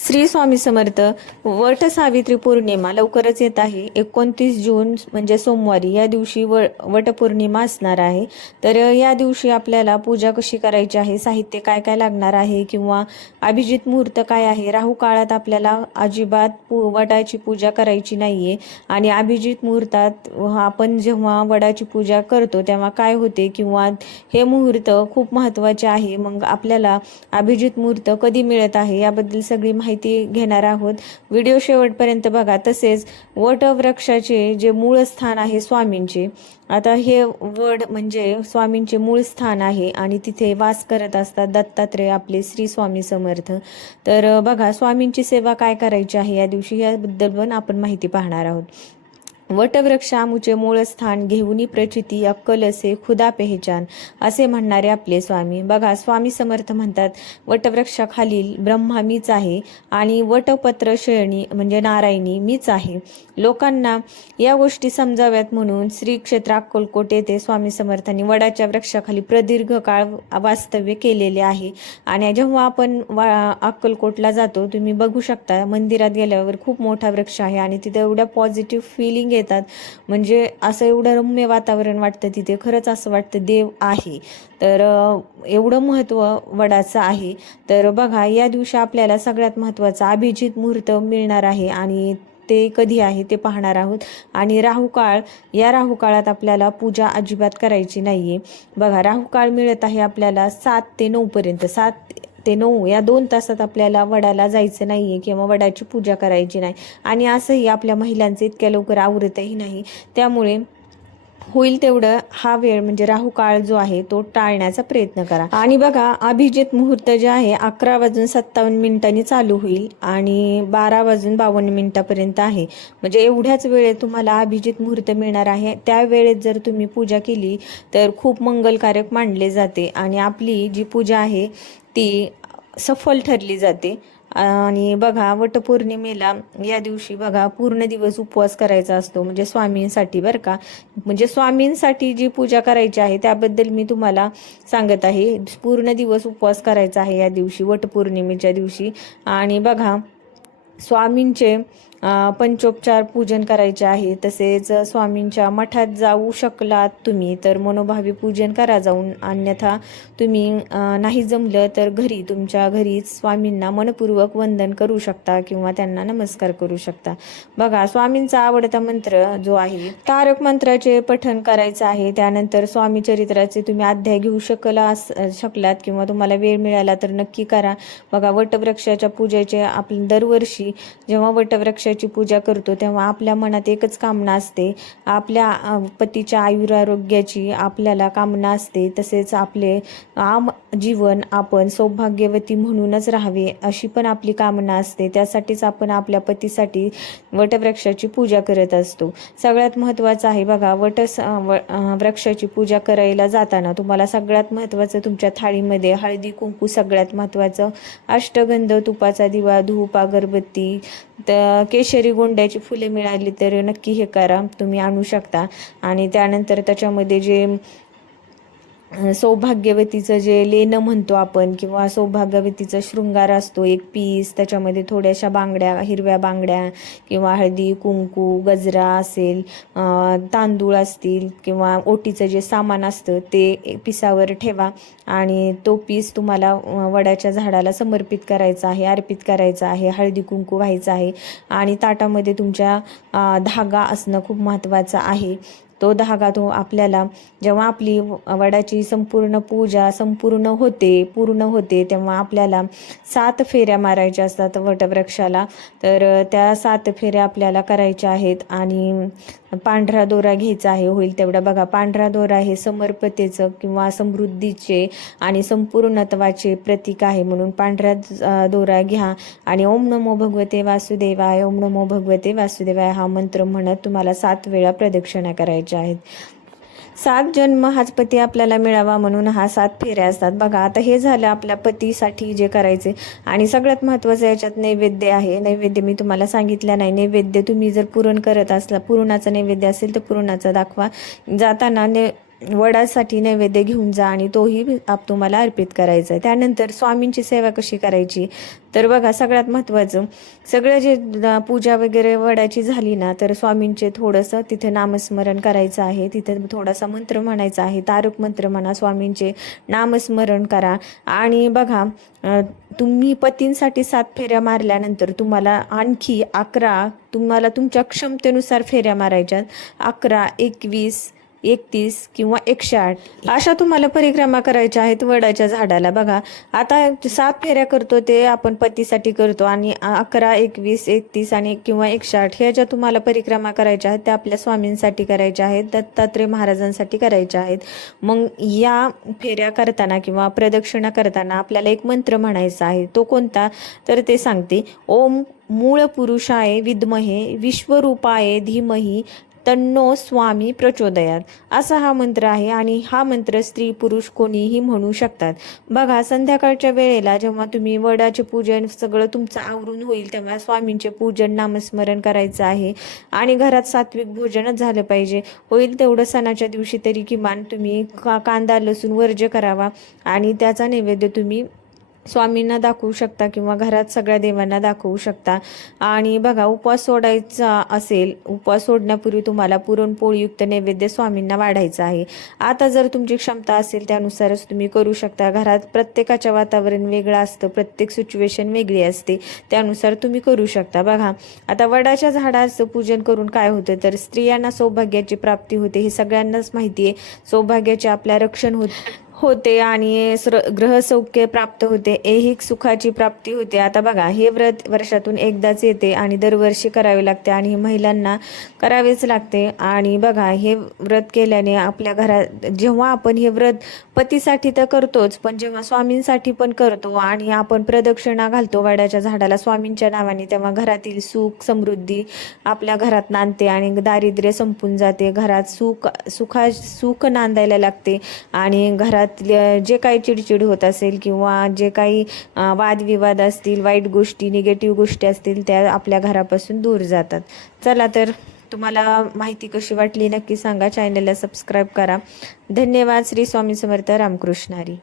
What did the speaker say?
श्री स्वामी समर्थ. वट सावित्री पौर्णिमा लवकरच येत आहे. 29 जून म्हणजे सोमवारी या दिवशी वटपौर्णिमा असणार आहे. तर या दिवशी आपल्याला पूजा कशी करायची आहे, साहित्य काय काय लागणार आहे, किंवा अभिजित मुहूर्त काय आहे. राहू काळात आपल्याला अजिबात वडाची पूजा करायची नाहीये. आणि अभिजित मुहूर्तात आपण जेव्हा वडाची पूजा करतो तेव्हा काय होते, किंवा हे मुहूर्त खूप महत्त्वाचे आहे. मग आपल्याला अभिजित मुहूर्त कधी मिळत आहे याबद्दल सगळी माहिती घेणार आहोत. व्हिडिओ शेवटपर्यंत बघा. तसेच वटवृक्षाचे जे मूळ स्थान आहे स्वामींचे, आता हे वड म्हणजे स्वामींचे मूळ स्थान आहे आणि तिथे वास करत असतात दत्तात्रेय आपले श्री स्वामी समर्थ. तर बघा, स्वामींची सेवा काय करायची आहे या दिवशी याबद्दल पण आपण माहिती पाहणार आहोत. वटवृक्षामुचे मूळ स्थान घेऊनी प्रचिती अक्कल असे खुदा पेहचान असे म्हणणारे आपले स्वामी. बघा, स्वामी समर्थ म्हणतात, वटवृक्षाखालील ब्रह्मा मीच आहे आणि वटपत्र शयनी म्हणजे नारायणी मीच आहे. लोकांना या गोष्टी समजाव्यात म्हणून श्री क्षेत्र अक्कलकोट येथे स्वामी समर्थांनी वडाच्या वृक्षाखाली प्रदीर्घ काळ वास्तव्य केलेले आहे. आणि जेव्हा आपण अक्कलकोटला जातो, तुम्ही बघू शकता मंदिरात गेल्यावर खूप मोठा वृक्ष आहे आणि तिथे एवढ्या पॉझिटिव्ह फिलिंग येतात. म्हणजे असं एवढं रम्य वातावरण वाटतं तिथे, खरंच असं वाटतं देव आहे. तर एवढं महत्त्व वडाचं आहे. तर बघा, या दिवशी आपल्याला सगळ्यात महत्त्वाचं अभिजित मुहूर्त मिळणार आहे आणि ते कधी आहे ते पाहणार आहोत. आणि राहुकाळ, या राहुकाळात आपल्याला पूजा अजिबात करायची नाहीये. बघा, राहुकाळ मिळत आहे आपल्याला 7 ते 9 पर्यंत. 7 ते 9 या 2 तासात आपल्याला वडाला जायचं नाहीये किंवा वडाची पूजा करायची नाही. आणि असंही आपल्या महिलांचं इतक्या लवकर आवरतही नाही. त्यामुळे होईल तेवढं हा वेळ म्हणजे राहुकाळ जो आहे तो टाळण्याचा प्रयत्न करा. आणि बघा, अभिजित मुहूर्त जे आहे 11:57 चालू होईल आणि 12:52 आहे. म्हणजे एवढ्याच वेळेत तुम्हाला अभिजित मुहूर्त मिळणार आहे. त्या वेळेत जर तुम्ही पूजा केली तर खूप मंगलकारक मानले जाते आणि आपली जी पूजा आहे ती सफल ठरली जाते. आणि बघा, वटपौर्णिमेला या दिवशी बघा पूर्ण दिवस उपवास करायचा असतो, म्हणजे स्वामींसाठी बरं का. म्हणजे स्वामींसाठी जी पूजा करायची आहे त्याबद्दल मी तुम्हाला सांगत आहे. पूर्ण दिवस उपवास करायचा आहे या दिवशी, वटपौर्णिमेच्या दिवशी. आणि बघा, स्वामींचे पंचोपचार पूजन करायचे आहे. तसेच स्वामींच्या मठात जाऊ शकलात तुम्ही तर मनोभावी पूजन करा जाऊन. अन्यथा तुम्ही नाही जमलं तर घरी, तुमच्या घरीच स्वामींना मनपूर्वक वंदन करू शकता किंवा त्यांना नमस्कार करू शकता. बघा, स्वामींचा आवडता मंत्र जो आहे तारक मंत्राचे पठण करायचं आहे. त्यानंतर स्वामी चरित्राचे तुम्ही अध्याय घेऊ शकलात किंवा तुम्हाला वेळ मिळाला तर नक्की करा. बघा, वटवृक्षाच्या पूजेचे आपण दरवर्षी जेव्हा वटवृक्षाची पूजा करतो तेव्हा आपल्या मनात एकच कामना असते, आपल्या पतीच्या आयुरारोग्याची आपल्याला कामना असते. तसेच आपले जीवन आपण सौभाग्यवती म्हणूनच राहावे अशी पण आपली कामना असते. त्यासाठीच आपण आपल्या पतीसाठी वटवृक्षाची पूजा करत असतो. सगळ्यात महत्त्वाचं आहे बघा, वृक्षाची पूजा करायला जाताना तुम्हाला सगळ्यात महत्त्वाचं तुमच्या थाळीमध्ये हळदी कुंकू, सगळ्यात महत्त्वाचं अष्टगंध, तुपाचा दिवा, धूप, अगरबत्ती, केशरी गोंड्याची फुले मिळाली तर नक्की हे करा, तुम्ही आणू शकता. आणि त्यानंतर त्याच्यामध्ये जे सौभाग्यवतीचं जे लेणं म्हणतो आपण किंवा सौभाग्यवतीचा शृंगार असतो, एक पीस, त्याच्यामध्ये थोड्याशा बांगड्या, हिरव्या बांगड्या किंवा हळदी कुंकू, गजरा असेल, तांदूळ असतील किंवा ओटीचं जे सामान असतं ते पिसावर ठेवा. आणि तो पीस तुम्हाला वडाच्या झाडाला समर्पित करायचा आहे, अर्पित करायचा आहे, हळदी कुंकू व्हायचं आहे. आणि ताटामध्ये तुमच्या धागा असणं खूप महत्त्वाचं आहे. तो धागा तो आपल्याला जेव्हा आपली वडाची संपूर्ण पूजा पूर्ण होते तेव्हा आपल्याला 7 फेऱ्या मारायच्या असतात वटवृक्षाला. तर त्या 7 फेऱ्या आपल्याला करायच्या आहेत. आणि पांढरा दोरा घ्यायचा आहे होईल तेवढा. बघा, पांढरा दोरा हे समर्पतेचं किंवा समृद्धीचे आणि संपूर्णत्वाचे प्रतीक आहे, म्हणून पांढरा दोरा घ्या आणि ओम नमो भगवते वासुदेवाय, ओम नमो भगवते वासुदेवाय हा मंत्र म्हणत तुम्हाला 7 वेळा प्रदक्षिणा करायच्या आहेत. 7 जन्म हाच पती आपल्याला मिळावा म्हणून 7 फेऱ्या असतात. बघा, आता हे झालं आपल्या पतीसाठी जे करायचे. आणि सगळ्यात महत्त्वाचं याच्यात नैवेद्य आहे. नैवेद्य मी तुम्हाला सांगितलं नाही. नैवेद्य तुम्ही जर पुरण करत असला, पुरणाचा नैवेद्य असेल तर पुरणाचा दाखवा. जाताना वडासाठी नैवेद्य घेऊन जा आणि तोही तुम्हाला अर्पित करायचा आहे. त्यानंतर स्वामींची सेवा कशी करायची तर बघा, सगळ्यात महत्त्वाचं, सगळं जे पूजा वगैरे वडाची झाली ना, तर स्वामींचे थोडंसं तिथे नामस्मरण करायचं आहे. तिथे थोडासा मंत्र म्हणायचा आहे, तारक मंत्र म्हणा, स्वामींचे नामस्मरण करा. आणि बघा, तुम्ही पतींसाठी 7 फेऱ्या मारल्यानंतर तुम्हाला आणखी 11 तुम्हाला तुमच्या क्षमतेनुसार फेऱ्या मारायच्यात. 11, 21, 31 किंवा 108 अशा तुम्हाला परिक्रमा करायच्या आहेत वडाच्या झाडाला. बघा, आता 7 फेऱ्या करतो ते आपण पतीसाठी करतो आणि 11, 21, 31 आणि किंवा 108 ह्या ज्या तुम्हाला परिक्रमा करायच्या आहेत त्या आपल्या स्वामींसाठी करायच्या आहेत, दत्तात्रय महाराजांसाठी करायच्या आहेत. मग या फेऱ्या करताना किंवा प्रदक्षिणा करताना आपल्याला एक मंत्र म्हणायचा आहे. तो कोणता तर ते सांगते, ओम मूळ पुरुषाय विद्महे विश्वरूपाय धीमहि तन्नो स्वामी प्रचोदयात, असा हा मंत्र आहे. आणि हा मंत्र स्त्री पुरुष कोणीही म्हणू शकतात. बघा, संध्याकाळच्या वेळेला जेव्हा तुम्ही वडाचे पूजन सगळं तुमचं आवरून होईल तेव्हा स्वामींचे पूजन नामस्मरण करायचं आहे. आणि घरात सात्विक भोजनच झालं पाहिजे. होईल तेवढं सणाच्या दिवशी तरी किमान तुम्ही कांदा लसूण वर्ज्य करावा आणि त्याचा नैवेद्य तुम्ही स्वामींना दाखवू शकता किंवा घरात सगळ्या देवांना दाखवू शकता. आणि बघा, उपवास सोडायचा असेल, उपवास सोडण्यापूर्वी तुम्हाला पुरणपोळीयुक्त नैवेद्य स्वामींना वाढायचा आहे. आता जर तुमची क्षमता असेल त्यानुसारच तुम्ही करू शकता. घरात प्रत्येकाचं वातावरण वेगळं असतं, प्रत्येक सिच्युएशन वेगळी असते, त्यानुसार तुम्ही करू शकता. बघा, आता वडाच्या झाडाचं पूजन करून काय होतं तर स्त्रियांना सौभाग्याची प्राप्ती होते, हे सगळ्यांनाच माहिती आहे. सौभाग्याचे आपल्या रक्षण होते आणि ग्रहसौख्य प्राप्त होते, ऐहिक सुखाची प्राप्ती होते. आता बघा, हे व्रत वर्षातून एकदाच येते आणि दरवर्षी करावे लागते आणि महिलांना करावेच लागते. आणि बघा, हे व्रत केल्याने आपल्या घरात, जेव्हा आपण हे व्रत पतीसाठी तर करतोच, पण जेव्हा स्वामींसाठी पण करतो आणि आपण प्रदक्षिणा घालतो वडाच्या झाडाला स्वामींच्या नावाने, तेव्हा घरातील सुख समृद्धी आपल्या घरात नांदते आणि दारिद्र्य संपून जाते. घरात सुख नांदायला लागते आणि घरात जे काही चिडचिड होत असेल किंवा जे काही वादविवाद असतील, वाईट गोष्टी, निगेटिव्ह गोष्टी असतील, त्या आपल्या घरापासून दूर जातात. चला तर, तुम्हाला माहिती कशी वाटली नक्की सांगा. चॅनलला सबस्क्राईब करा. धन्यवाद. श्री स्वामी समर्थ. रामकृष्ण हरी.